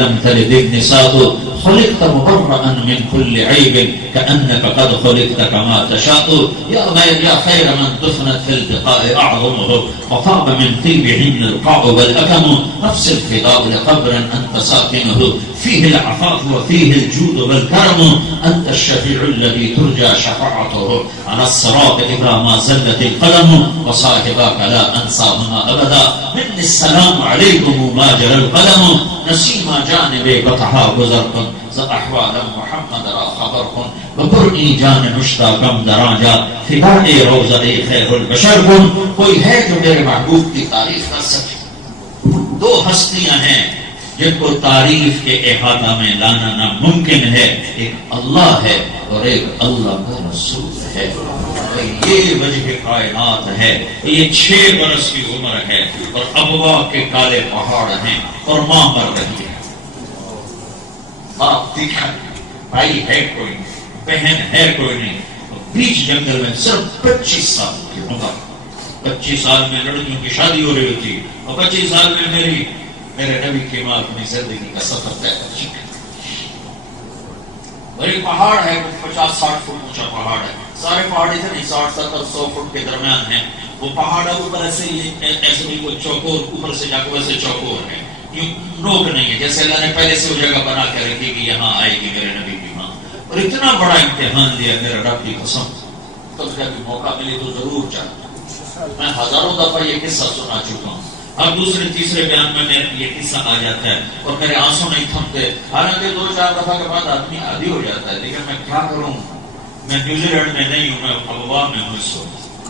لم تلد النساء خلقت مبرأ من كل عيب كأنك قد خلقت كما تشاء يا خير من دفنت في البقاء أعظمه وطاب من طيبهن القاع والأكم نفس الفداء لقبر أنت ساكنه فيه العفاف وفيه الجود والكرم أنت الشفيع الذي ترجى شفاعته على الصراط إذا ما زلت القلم وصاحبك لا أنساهما أبدا مني السلام عليكم ما جرى القلم نسيم جانب قطعها گزركم ز احوال محمد را خبركم وبرئي جان مشتاقم دراجا فدائے روضہ خیر البشر کن. کوئی ہے جو میرے محبوب کی تعریف کر سکے؟ دو ہستیاں ہیں جن کو تعریف کے احاطہ میں لانا ناممکن ہے، ایک اللہ ہے اور ایک اللہ کا رسول ہے. یہ وجہ کائنات ہے. یہ 6 برس کی عمر ہے اور ابوا کے کالے پہاڑ ہیں اور ماں مر رہی ہے. باپ دکھا بھائی ہے کوئی نہیں، بہن ہے کوئی نہیں. بیچ جنگل میں صرف 25 سال کی عمر. 25 سال میں لڑکیوں کی شادی ہو رہی ہوتی اور 25 سال میں میرے نبی کی ماں اپنی زندگی کا سفر طے کر چکے. اور ایک پہاڑ ہے 50-60 فٹ اونچا پہاڑ ہے. سارے پہاڑ ادھر نہیں، 60-70-100 فٹ کے درمیان ہیں. وہ پہاڑ اوپر ایسے نہیں کوئی چوکور اوپر سے جا کے ویسے چوکور ہے، یوں نوک نہیں ہے. جیسے اللہ نے پہلے سے وہ جگہ بنا کے رکھی کہ یہاں آئے گی میرے نبی کی ماں. اور اتنا بڑا امتحان دیا میرے رب کی قسم. تو کبھی موقع ملے تو ضرور جانا. میں ہزاروں دفعہ یہ قصہ سنا چکا ہوں. اب دوسرے تیسرے بیان میں یہ قصہ آ جاتا ہے اور میرے آنسو نہیں تھمتے. حالانکہ 2-4 دفعہ کے بعد آدمی عادی ہو جاتا ہے. لیکن میں کیا کروں، میں نیوزی لینڈ میں نہیں ہوں، میں ابوا میں ہوں اس وقت.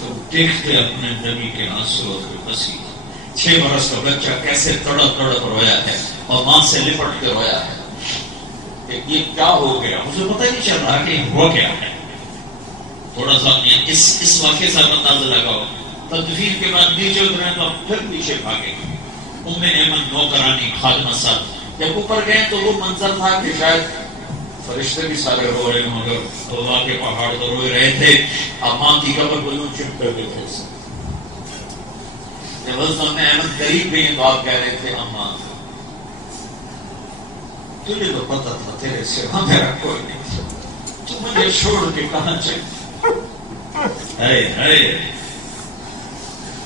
تو دیکھتے اپنے نبی کے آنسو اور بسی 6 برس کا بچہ کیسے تڑپ تڑپ رویا ہے اور ماں سے لپٹ کے رویا ہے کہ یہ کیا ہو گیا. مجھے پتہ ہی نہیں چل رہا کہ ہوا کیا ہے. تھوڑا سا اس واقعے سے اندازہ لگاؤ. تدفین کے بعد نیچے اترے تو پھر پیچھے بھاگے. ام ایمن نوکرانی خادمہ صاحب جب اوپر گئے تو وہ منظر تھا کہ شاید فرشتے بھی سارے رو رہے ہوں، مگر اللہ کے پہاڑ تو روئے رہے تھے. اب ماں کی قبر کو یوں چپ کر کے تھے. جب ام ایمن قریب گئی تو آپ کہہ رہے تھے اماں تجھے تو پتہ تھا تیرے سوا میرا کوئی نہیں تھا، تو مجھے چھوڑ کے کہاں چلی؟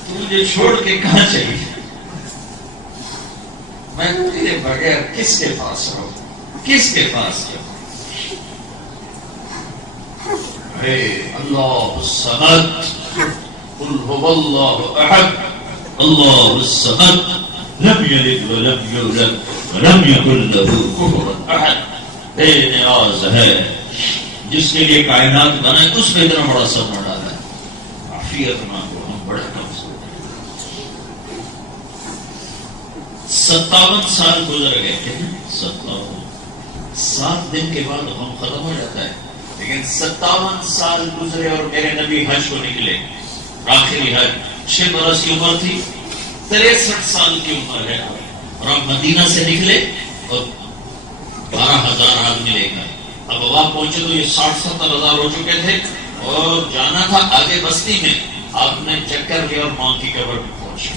مجھے چھوڑ کے کہاں چلی؟ میں تیرے بغیر کس کے پاس رہوں، کس کے پاس رہوں؟ اے اللہ الصمد قل هو اللہ احد اللہ الصمد لم یلد ولم یولد ولم یکن له کفوا احد. بے نیاز ہے جس کے لیے کائنات بنا، اس پہ اتنا بڑا صبر ڈالا ہے. عافیت مانگو، ہم بڑے کمزور ہیں. 57 سال گزر گئے تھے. 7 دن کے بعد ہم ختم ہو جاتا ہے، لیکن 57 سال گزرے اور میرے نبی حج کو نکلے. آخری حج 6 برس کی عمر تھی، 63 سال کی عمر ہے. اور ہم مدینہ سے نکلے اور 12,000 آدمی لے گئے. اب وہاں پہنچے تو یہ 60-70 ہزار ہو چکے تھے اور جانا تھا آگے بستی میں. آپ نے چکر لیا اور ماں کی قبر میں پہنچے.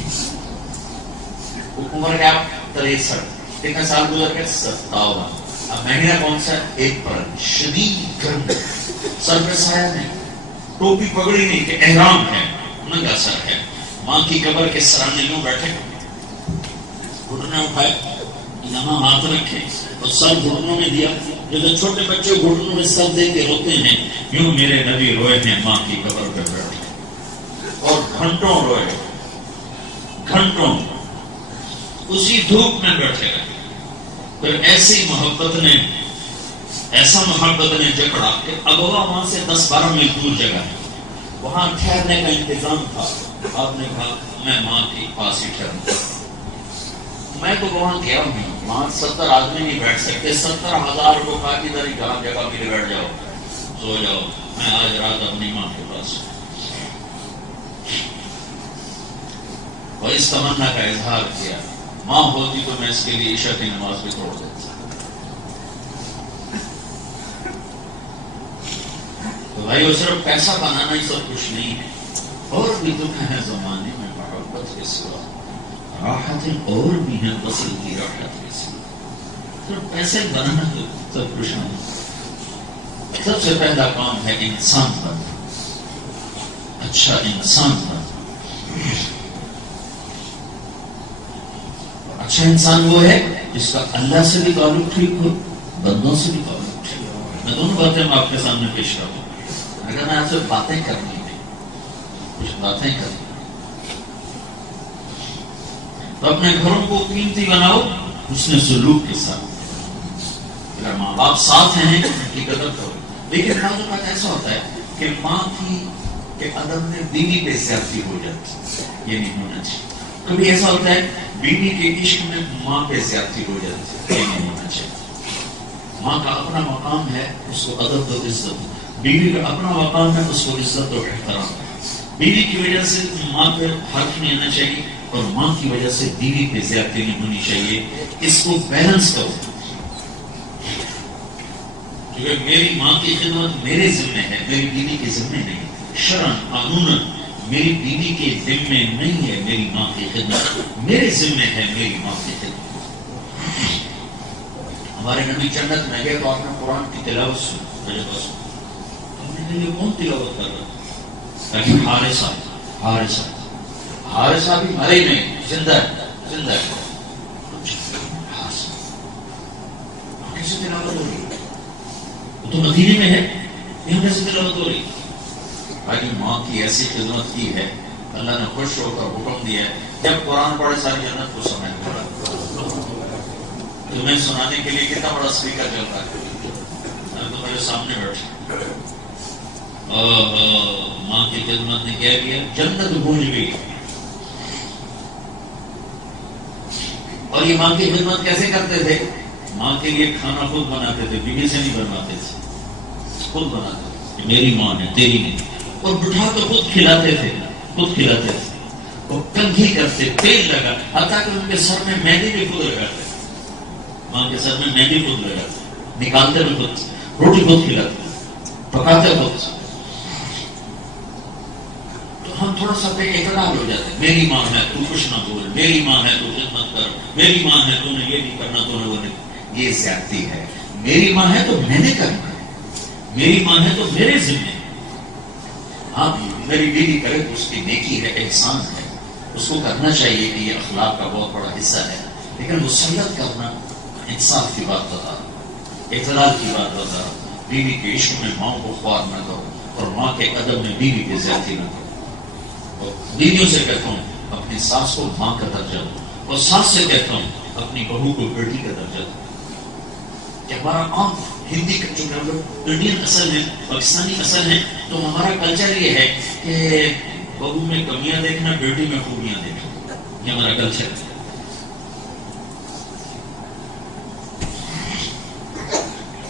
عمر کیا 63، کتنے سال گزر کے 57. اب مہینہ کون سا؟ اپریل. شدید گرم، سر پہ سایہ نہیں، ٹوپی پگڑی نہیں کہ احرام ہے، ننگا سر ہے. ماں کی قبر کے سرانے یوں بیٹھے، گھٹنے اٹھائے، یہاں ہاتھ رکھے اور سر گھٹنوں میں دیا. جیسے چھوٹے بچے گھٹنوں میں سر دے کے روتے ہیں، یوں میرے نبی روئے ہیں ماں کی قبر پہ بیٹھے اور گھنٹوں روئے، گھنٹوں اسی دھوپ میں بیٹھے رہے. پھر ایسی محبت نے جکڑا کہ ابوا وہاں سے 10-12 میل دور جگہ ہے، وہاں ٹھہرنے کا انتظام تھا. آپ نے کہا میں ماں کے پاس ہی ٹھہروں. میں تو وہاں گیا ہوں، وہاں 70 آدمی نہیں بیٹھ سکتے. 70,000 کو کہا کہ ادھر جہاں جگہ کے لیے بیٹھ جاؤ، سو جاؤ. میں آج رات اپنی ماں کے پاس اور اس تمنا کا اظہار کیا. ماں ہوتی تو میں اس کے لیے عشاء کی نماز بھی توڑ دیتا. تو بھائی وہ صرف پیسہ بنانا ہی سب کچھ نہیں ہے، اور بھی دکھ ہے زمانے میں محبت کے سوا. راحتیں اور بھی ہیں وصل کی راحت کے ساتھ. صرف پیسے بنانا تو سب کچھ نہیں. سب سے پہلا کام ہے انسان بننا، اچھا انسان بننا. اچھا انسان وہ ہے جس کا اللہ سے بھی تعلق ٹھیک ہو، بندوں سے بھی تعلق ٹھیک ہو. میں دونوں باتیں آپ کے سامنے پیش کروں. اگر میں آپ سے باتیں کرنی ہے، کچھ باتیں کرنی تو اپنے گھروں کو قیمتی بناؤ حسن سلوک کے ساتھ. اگر ماں باپ ساتھ ہیں ان کی قدر کرو. لیکن بعض اوقات ایسا ہوتا ہے کہ ماں کی کے ادب میں بیوی پہ زیادتی ہو جاتی ہے. یہ نہیں ہونا چاہیے. کبھی ایسا ہوتا ہے بیوی کے عشق میں ماں پہ زیادتی ہو جاتی ہے. یہ نہیں ہونا چاہیے. ماں کا اپنا مقام ہے، اس کو ادب و عزت. بیوی کا اپنا مقام ہے، اس کو عزت و احترام. بیوی کی وجہ سے ماں پہ حق نہیں آنا چاہیے اور ماں کی وجہ سے بیوی پہ زیادتی نہیں ہونی چاہیے. اس کو بیلنس کرو. کیونکہ میری ماں کی خدمت میرے ذمہ ہے، میری بیوی کے ذمہ نہیں. شرعاً قانوناً میری بیوی کے ذمہ نہیں ہے میری ماں کی خدمت، میرے ذمہ ہے میری ماں کی خدمت. ہمارے نبی جنت میں گئے تو آپ نے قرآن کی تلاوت سنی. یہ کون تلاوت کر رہا؟ لیکن حارثہ بھی مرے نہیں، زندہ ہے. کیسے تلاوت ہو رہی؟ وہ تو مدینے میں ہے، یہاں کیسے تلاوت ہو رہی؟ تاکہ ماں کی ایسی خدمت کی ہے، اللہ نے خوش ہو کر حکم دیا ہے جب قرآن پڑھے ساری جنت کو سمجھ پڑا. تمہیں سنانے کے لیے کتنا بڑا اسپیکر چل رہا ہے. تو میرے سامنے بیٹھے ماں کی خدمت نے کیا کیا؟ جنت گونج گئی. اور یہ ماں کی خدمت کیسے کرتے تھے؟ ماں کے لیے کھانا خود بناتے تھے، بیوی سے نہیں بنواتے تھے، خود بناتے تھے. میری ماں ہے تیری نہیں. اور بٹھا کر خود کھلاتے تھے. اور کنگھی کرتے، تیل لگا، حتیٰ کہ ان کے سر میں مہندی بھی خود لگاتے. ماں کے سر میں مہندی خود لگاتے، نکالتے بھی خود، روٹی خود کھلاتے، پکاتے خود. ہم تھوڑا سا بے اعتدال ہو جاتے ہیں. میری ماں ہے تو کچھ نہ بول، میری ماں ہے تو خدمت کر، میری ماں ہے تو نے یہ نہیں کرنا، تو نے وہ نہیں. یہ زیادتی ہے. میری ماں ہے تو میں نے کرنا ہے، میری ماں ہے تو میرے ذمہ. آپ میری بیوی کرے تو اس کی نیکی ہے، احسان ہے، اس کو کرنا چاہیے کہ یہ اخلاق کا بہت بڑا حصہ ہے. لیکن مسلط کرنا انصاف کی بات بتا، اعتدال کی بات بتا. بیوی کے عشق میں ماں کو خوار نہ کرو اور ماں کے ادب میں بیوی کی زیادتی نہ کرو. بیویوں سے کہتا ہوں اپنی ساس کو ماں کا درجہ دو، اور ساس سے کہتا ہوں اپنی بہو کو بیٹی کا درجہ دو. کہ ہمارا عام ہندی کا جو انڈین اصل ہے، پاکستانی اصل ہے، تو ہمارا کلچر یہ ہے کہ بہو میں کمیاں دیکھنا، بیٹی میں خوبیاں دیکھنا. یہ ہمارا کلچر ہے.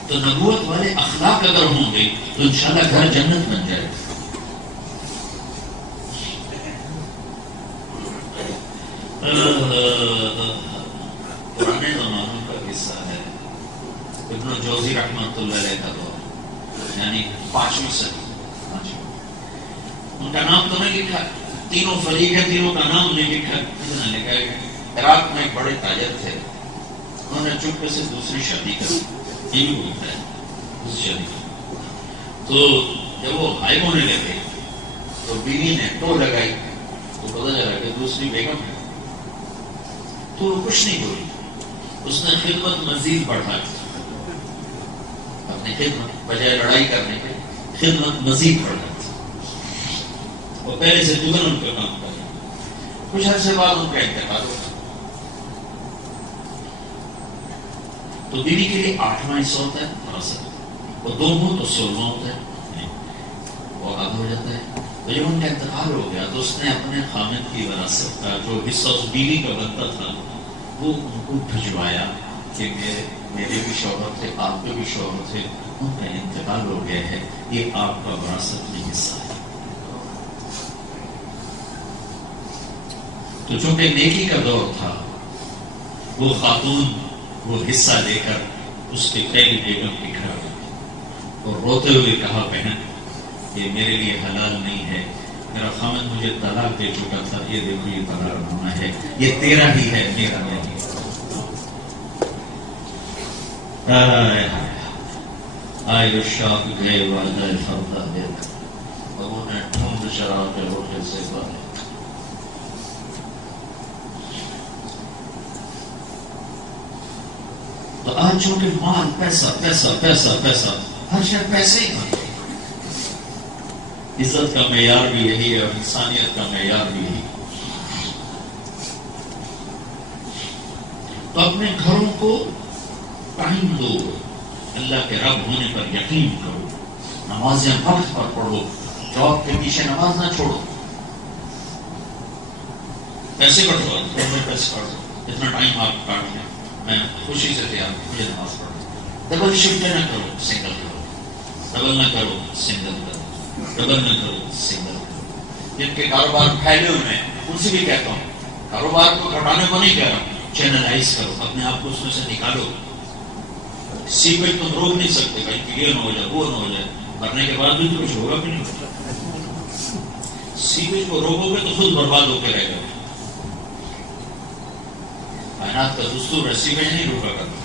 تو نبوت والے اخلاق اگر ہوں گے تو انشاءاللہ گھر جنت بن جائے گا. پرانے زمانوں کا قصہ ہے. ابن جوزی رحمۃ اللہ علیہ کا دور، یعنی 5ویں صدی. ان کا نام تو نہیں لکھا، تینوں فریق ہے، تینوں کا نام نہیں لکھا. کس نے لکھا ہے؟ عراق میں ایک بڑے تاجر تھے، انہوں نے چپکے سے دوسری شادی کر. یہ بھی ہوتا ہے دوسری شادی. تو جب وہ غائب ہونے لگے تو بیوی نے ٹو لگائی تو پتا چلا کہ دوسری بیگم ہے. تو وہ کچھ نہیں بولی، اس نے خدمت مزید بڑھائی. اپنی خدمت بجائے لڑائی کرنے کے خدمت مزید بڑھائی. وہ پہلے سے دگن ان کا کام کرے. کچھ عرصے بعد ان کا انتقال ہوا. تو بیوی کے لیے 8واں حصہ ہوتا ہے وراثت، اور 2 ہو تو 16واں ہوتا ہے. وہ آدھا ہو جاتا ہے. تو جب ان کا انتقال ہو گیا تو اس نے اپنے خامد کی وراثت کا جو حصہ اس بیوی کا بنتا تھا وہ ان کو بھجوایا کہ میرے بھی شوہر تھے، آپ کے بھی شوہر تھے، ان کا انتقال ہو گیا ہے، یہ آپ کا وراثت میں حصہ ہے. تو چونکہ نیکی کا دور تھا، وہ خاتون وہ حصہ لے کر اس کے پہلی بیگم کے گھر اور روتے ہوئے کہا بہن یہ میرے لیے حلال نہیں ہے، میرا خامد مجھے طلاق دے چکا تھا، یہ دیکھو یہ طلاق نامہ ہے، یہ تیرا ہی ہے، میرا نہیں۔ آئے شاپ گئے واجہ فردا دے، ابو نے ڈھونڈ شراب کے روٹے سے بارے۔ تو آج چونکہ مال، پیسہ پیسہ پیسہ پیسہ، ہر شاید پیسے ہی بنے۔ عزت کا معیار بھی یہی ہے اور انسانیت کا معیار بھی یہی۔ تو اپنے گھروں کو ٹائم دو، اللہ کے رب ہونے پر یقین کرو، نمازیں وقت پر پڑھو، جاب کے پیچھے نماز نہ چھوڑو، پیسے کٹو، پیسے کٹو، اتنا ٹائم آپ کاٹ لیں، میں خوشی سے تیار ہوں، مجھے نماز پڑھو۔ ڈبل شفٹ نہ کرو، سنگل کرو، ڈبل نہ کرو، سنگل کرو، ڈبل نہ کرو، سنگل کرو۔ جن کے کاروبار پھیلے ہوئے ہیں ان سے بھی کہتا ہوں، کاروبار کو گھٹانے کو نہیں کہہ رہا ہوں، چینلائز کرو، اپنے آپ کو اس میں سے نکالو۔ سیویج تم روک نہیں سکتے، کہیں کلیئر نہ ہو جائے، وہ نہ ہو جائے، مرنے کے بعد بھی تو کچھ ہوگا بھی نہیں ہوگا۔ سیویج کو روکو گے تو خود برباد ہو کے رہے گا۔ کائنات کا دستور ہے، سیویج نہیں روکا کرتا۔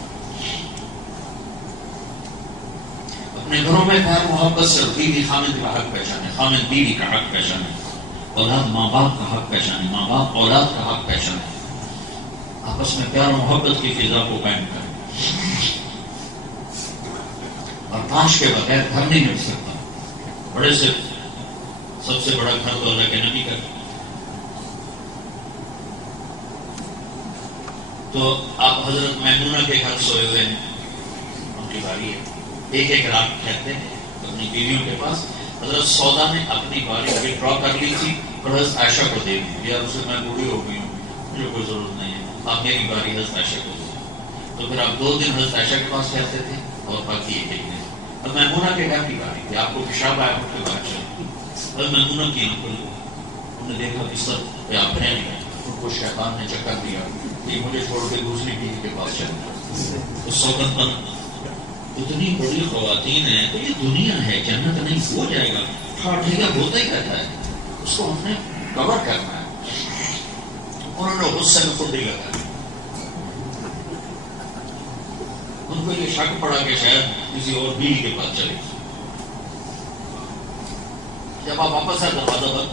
اپنے گھروں میں پیار محبت سے، بیوی خامد کا حق پہچانے، خامد بیوی کا حق پہچانے، اولاد ماں باپ کا حق پہچانے، ماں باپ اولاد کا حق پہچانے، آپس میں پیار محبت کی فضا کو قائم کریں۔ اور تاش کے بغیر گھر نہیں مل سکتا۔ بڑے سے سب سے بڑا گھر تو اللہ کے نبی کا۔ تو آپ حضرت میمونہ کے گھر سوئے ہوئے ہیں، ان کی باری ہے، ایک ایک رات کہتے ہیں اپنی بیویوں کے پاس۔ حضرت سودا نے اپنی باری وڈرا کر لی تھی اور حضرت عائشہ کو دے دی، یار اسے میں بوڑھی ہو گئی ہوں، مجھے کوئی ضرورت نہیں ہے، آپ میری باری حضرت عائشہ کو دے۔ تو پھر آپ 2 دن حضرت عائشہ کے پاس رہتے تھے اور باقی ایک دن۔ اب میمونہ کے گھر کی باری تھی، آپ کو پیشاب آیا اٹھ کے باہر چلے، اب میمونہ کی آنکھوں انہوں نے دیکھا کہ سب آپ رہ گئے، ان کو شیطان نے چکر دیا، یہ مجھے چھوڑ کے دوسری بیوی کے پاس چلے۔ اس سوگند پر اتنی بڑی خواتین ہیں تو یہ دنیا ہے، جنت نہیں، ہو جائے گا، ٹھیکا ہوتا ہی رہتا ہے، اس کو ہم نے کور کرنا ہے۔ انہوں نے غصے میں خود ہی لگا، ان کو یہ شک پڑا کہ شاید کسی اور بیوی کے پاس چلے۔ جب آپ واپس آئے دروازہ پر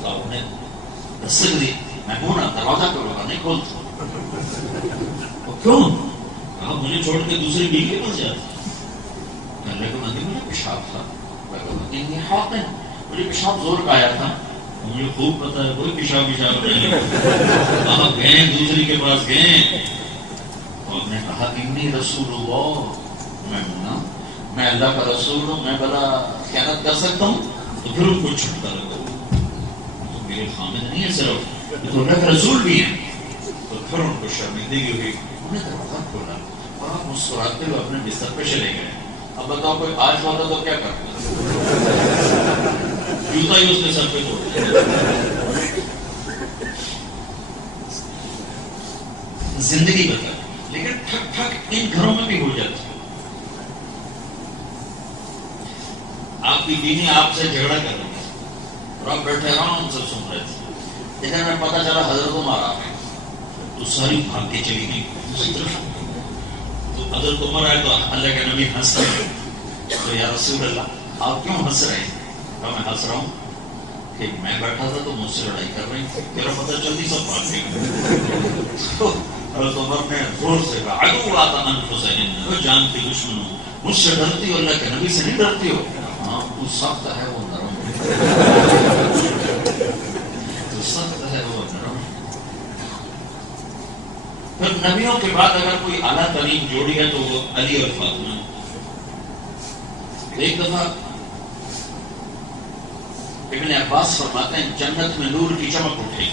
تو آپ نے دستک دی، میمونہ دروازہ پہ لگا، نہیں کھولتا۔ کیوں؟ آپ مجھے چھوڑ کے دوسری بیوی کے پاس جاتے؟ کہنے کو مندی مجھے پیشاب تھا، مجھے پیشاب زور کا آیا تھا، مجھے خوب پتا ہے کوئی پیشاب نہیں۔ آپ گئے دوسری کے پاس گئے، آپ نے کہا انی رسول اللہ، میں اللہ کا رسول ہوں، میں بلا خیانت کر سکتا ہوں؟ تو پھر ان کو چھٹکا لگا، تو میرے خامد نہیں ہے صرف، یہ تو اللہ کا رسول بھی ہے۔ تو پھر ان کو شرمندگی ہوئی، انہوں نے دروازہ کھولا اور آپ مسکراتے ہوئے اپنے بستر پہ چلے گئے۔ اب بتاؤ کوئی آج ہوتا تو کیا کرتا؟ جوتا ہی اس کے سر پہ توڑ۔ زندگی بتا، لیکن ٹھک ٹھک ان گھروں میں بھی ہو جاتی۔ آپ کی بیوی آپ سے جھگڑا کر رہی ہے اور آپ بیٹھے آرام سے سن رہے تھے، لیکن ہمیں پتا چلا حضرت عمر آ گئے تو ساری بھاگ کے چلی گئی دوسری طرف۔ تو حضرت عمر آئے تو اللہ کے نبی ہنس رہے، تو یا رسول اللہ آپ کیوں ہنس رہے ہیں؟ تو میں ہنس رہا ہوں کہ میں بیٹھا تھا تو مجھ سے لڑائی کر رہی تھی، میرا پتہ چلتی سب بھاگ گئی۔ حضرت عمر نے زور سے کہا عدو آتا انفسہن، جانتی دشمن ہوں، مجھ سے ڈرتی ہو، اللہ کے نبی سے نہیں ڈرتی ہو؟ ہاں تو سخت ہے وہ نرم ہے، تو سخت ہے وہ نرم ہے۔ پھر نبیوں کے بعد اگر کوئی اعلیٰ ترین جوڑی ہے تو وہ علی اور فاطمہ۔ ایک دفعہ ابن عباس فرماتے ہیں جنت میں نور کی چمک اٹھے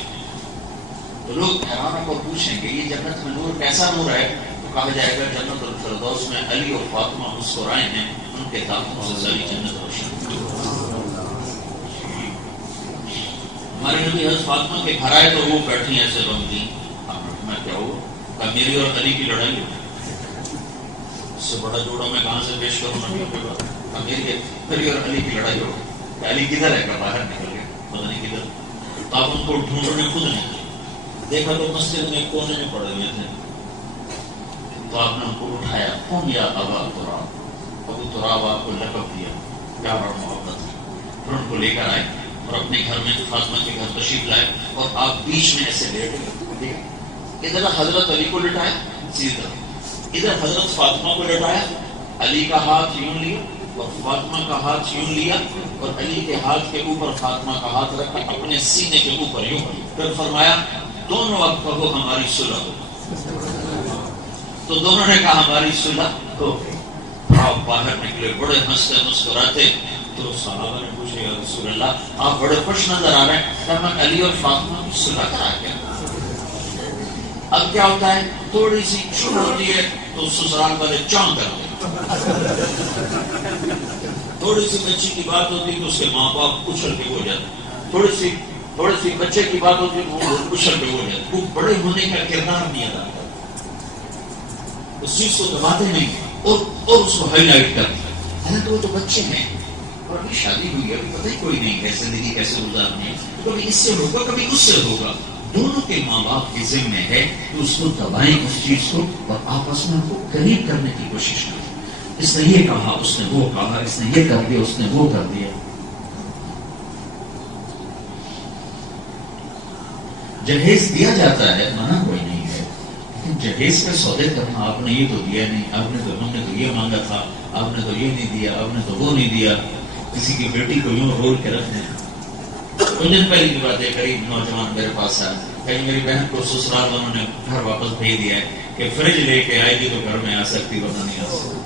تو لوگ حیران کو پوچھیں کہ یہ جنت میں نور کیسا نور ہے؟ تو کہا جائے گا جنت الفردوس میں علی اور فاطمہ مسکرائے ہیں، ان کے دامنوں سے ساری جنت روشن۔ ہمارے نبی حضرت فاطمہ کے گھر آئے تو وہ بیٹھی ایسے غمگین، میں کیا ہوا؟ کہ میری اور علی کی لڑائی ہو، اس سے بڑا جوڑا میں کہاں سے پیش کروں نبیوں کے بعد؟ میری اور علی کی لڑائی ہو، کہ علی کدھر ہے؟ کہ باہر نکل گئے، پتہ نہیں کدھر. تو آپ ان کو ڈھونڈنے خود نہیں دیکھا تو مسجد میں کونے میں پڑے ہوئے تھے. تو آپ نے ان کو اٹھایا, کون یا ابا تراب, ابو تراب آپ کو لقب دیا, پیار اور محبت. پھر ان کو لے کر آئے اور اپنے گھر میں فاطمہ کے گھر تشریف لائے, اور آپ بیچ میں ایسے لیٹے. ادھر حضرت علی کو لٹایا سیدھا, ادھر حضرت فاطمہ کو لٹایا, علی کا ہاتھ یوں لیا اور فاطمہ کا ہاتھ یوں لیا, اور علی کے ہاتھ کے اوپر فاطمہ کا ہاتھ رکھا اپنے سینے کے اوپر یوں. پھر فرمایا دونوں اب کہو ہماری صلح ہو. تو دونوں نے کہا ہماری صلح ہو. آپ باہر نکلے بڑے ہنستے مسکراتے. تو صحابہ نے پوچھا یا رسول اللہ آپ بڑے خوش نظر آ رہے ہیں, کہ میں علی اور فاطمہ کی صلح کرا گیا. اب کیا ہوتا ہے, تھوڑی سی چھوٹ ہوتی ہے تو سسرال والے چونک کرتے ہیں, تھوڑی سی بچی کی بات ہوتی ہے تو اس کے ماں باپ اچھل کے ہو جاتے, تھوڑی سی بچے کی بات ہوتی ہے وہ اچھل کے ہو جاتے. وہ بڑے ہونے کا کردار نہیں ادا کرتا, اس چیز کو دباتے نہیں اور اس کو ہائی لائٹ کرتے ہیں. حالانکہ وہ تو بچے ہیں اور ابھی شادی ہوئی ہے, ابھی پتہ ہی کوئی نہیں ہے زندگی کیسے گزارنی ہے, کبھی اس سے ہوگا کبھی اس سے ہوگا. دونوں کے ماں باپ کے ذمہ ہے کہ اس کو دبائیں اس چیز کو اور آپس میں ان کو قریب کرنے کی کوشش کریں. اس نے یہ کہا, اس نے وہ کہا, اس نے یہ کر دیا, اس نے وہ کر دیا. جہیز دیا جاتا ہے, منع کوئی نہیں ہے, لیکن جہیز کے سودے کرنا آپ نے یہ تو دیا نہیں, آپ نے تو, ہم نے تو یہ مانگا تھا, آپ نے تو یہ نہیں دیا, آپ نے تو وہ نہیں دیا. کسی کی بیٹی کو یوں رول کے رکھنے. کچھ دن پہلے کی بات ہے, قریب نوجوان میرے پاس آیا, کہیں میری بہن کو سسرال والوں نے گھر واپس بھیج دیا ہے کہ فریج لے کے آئے گی تو گھر میں آ سکتی ورنہ نہیں آ سکتی.